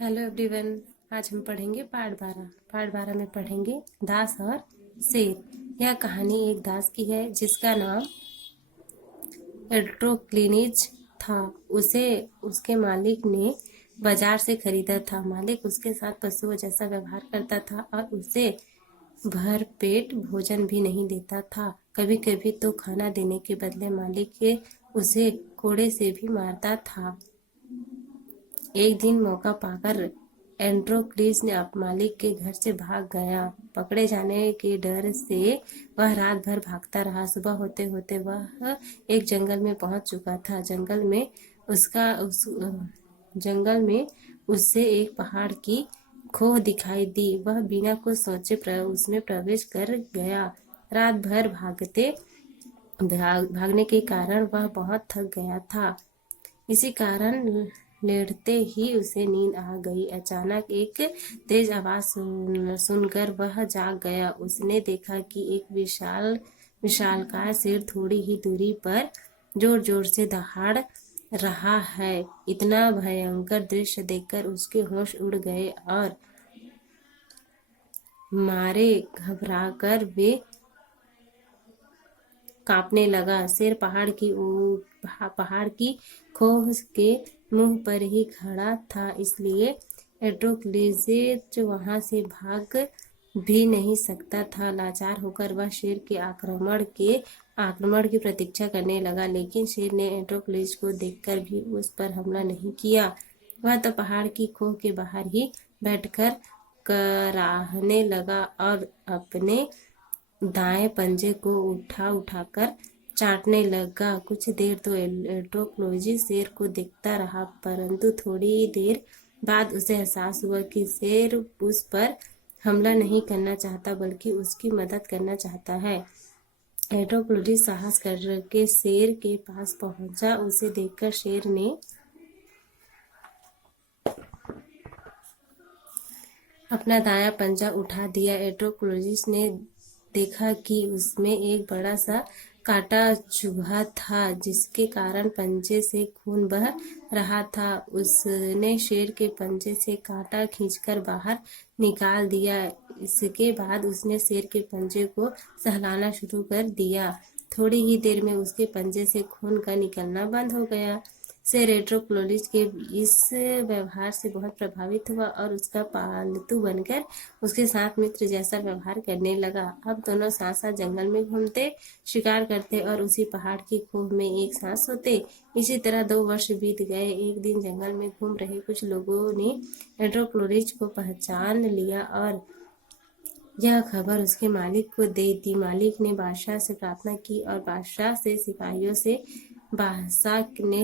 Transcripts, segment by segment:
Hello everyone. आज हम पढ़ेंगे पाठ 12 में पढ़ेंगे दास और शेर। यह कहानी एक दास की है जिसका नाम एट्रोक्लिनीज था। उसे उसके मालिक ने बाजार से खरीदा था। मालिक उसके साथ पशुओं जैसा व्यवहार करता था और उसे भरपेट भोजन भी नहीं देता था। कभी कभी तो खाना देने के बदले मालिक उसे कोड़े से भी मारता था। एक दिन मौका पाकर एंड्रोक्लिस ने मालिक के घर से भाग गया। पकड़े जाने के डर से वह रात भर भागता रहा। सुबह होते होते वह एक जंगल में पहुंच चुका था। जंगल में उससे एक पहाड़ की खोह दिखाई दी। वह बिना कुछ सोचे उसमें प्रवेश कर गया। रात भर भागने के कारण वह बहुत थक गया था। इसी कारण लेटते ही उसे नींद आ गई। अचानक एक तेज आवाज सुनकर वह जाग गया। उसने देखा कि एक विशालकाय शेर थोड़ी ही दूरी पर जोर जोर से दहाड़ रहा है। इतना भयंकर दृश्य देखकर उसके होश उड़ गए और मारे घबराकर वे कांपने लगा। शेर पहाड़ की खोह के मुंह पर ही खड़ा था, इसलिए एट्रोक्लिस वहां से भाग भी नहीं सकता था। लाचार होकर वह शेर के आक्रमण की प्रतीक्षा करने लगा, लेकिन शेर ने एट्रोक्लिस को देखकर भी उस पर हमला नहीं किया। वह तो पहाड़ की खोह के बाहर ही बैठकर कराहने लगा और अपने दाएं पंजे को उठाकर चाटने लगा। कुछ देर तो एट्रोक्लिस शेर को देखता रहा, परंतु थोड़ी देर बाद उसे एहसास हुआ कि शेर उस पर हमला नहीं करना चाहता, बल्कि उसकी मदद करना चाहता है। एट्रोक्लिस साहस करके शेर के पास पहुंचा। उसे देखकर शेर ने अपना दायां पंजा उठा दिया। एट्रोक्लिस ने देखा कि उसमें एक बड़ा सा कांटा चुभा था, जिसके कारण पंजे से खून बह रहा था। उसने शेर के पंजे से कांटा खींचकर बाहर निकाल दिया। इसके बाद उसने शेर के पंजे को सहलाना शुरू कर दिया। थोड़ी ही देर में उसके पंजे से खून का निकलना बंद हो गया। शेर एट्रोक्लिस के इस व्यवहार से बहुत प्रभावित हुआ और उसका पालतू बनकर उसके साथ मित्र जैसा व्यवहार करने लगा। अब दोनों साथ साथ जंगल में घूमते, शिकार करते और उसी पहाड़ की खोह में एक साथ सोते। इसी तरह 2 वर्ष बीत गए। एक दिन जंगल में घूम रहे कुछ लोगों ने एट्रोक्लिस को पहचान लिया और यह खबर उसके मालिक को दे दी। मालिक ने बादशाह से प्रार्थना की और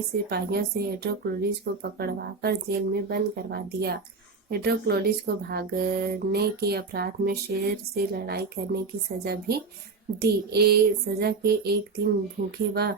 सिपाहियों से एट्रोक्लिस को पकड़वाकर जेल में बंद करवा दिया। एट्रोक्लिस को भागने के अपराध में शेर से लड़ाई करने की सजा भी दी। सजा के एक दिन भूखे व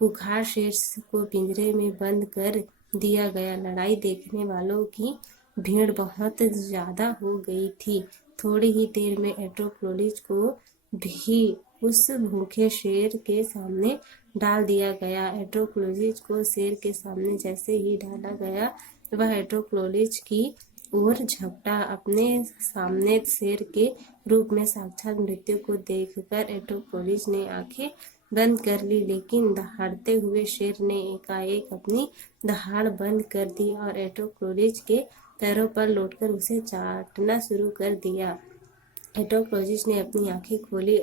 खूंखार शेर को पिंजरे में बंद कर दिया गया। लड़ाई देखने वालों की भीड़ बहुत ज्यादा हो गई थी। थोड़ी ही देर में एट्रोक्लिस को भी उस भूखे शेर के सामने डाल दिया गया। एट्रोक्लिस को शेर के सामने जैसे ही डाला गया, वह एट्रोक्लिस की ओर झपटा। अपने सामने शेर के रूप में साक्षात मृत्यु को देखकर एट्रोक्लिस ने आंखें बंद कर ली, लेकिन दहाड़ते हुए शेर ने एकाएक अपनी दहाड़ बंद कर दी और एट्रोक्लिस के पैरों पर लौटकर उसे चाटना शुरू कर दिया। एट्रोक्लिस ने अपनी आंखें खोली।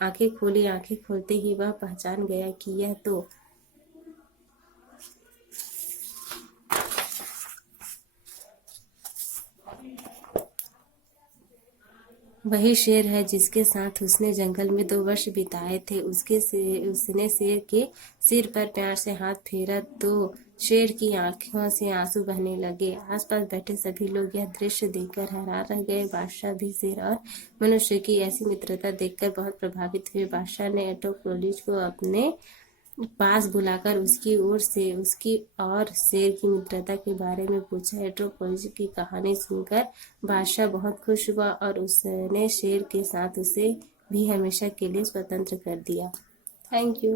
आंखें खोलते ही वह पहचान गया कि यह तो वही शेर है जिसके साथ उसने जंगल में 2 वर्ष बिताए थे। उसने शेर के सिर पर प्यार से हाथ फेरा तो शेर की आंखों से आंसू बहने लगे। आसपास बैठे सभी लोग यह दृश्य देखकर हैरान रह गए। बादशाह भी शेर और मनुष्य की ऐसी मित्रता देखकर बहुत प्रभावित हुए। बादशाह ने एट्रोक्लिस को अपने पास बुलाकर उसकी और शेर की मित्रता के बारे में पूछा। एट्रोक्लिस की कहानी सुनकर बादशाह बहुत खुश हुआ और उसने शेर के साथ उसे भी हमेशा के लिए स्वतंत्र कर दिया। Thank you.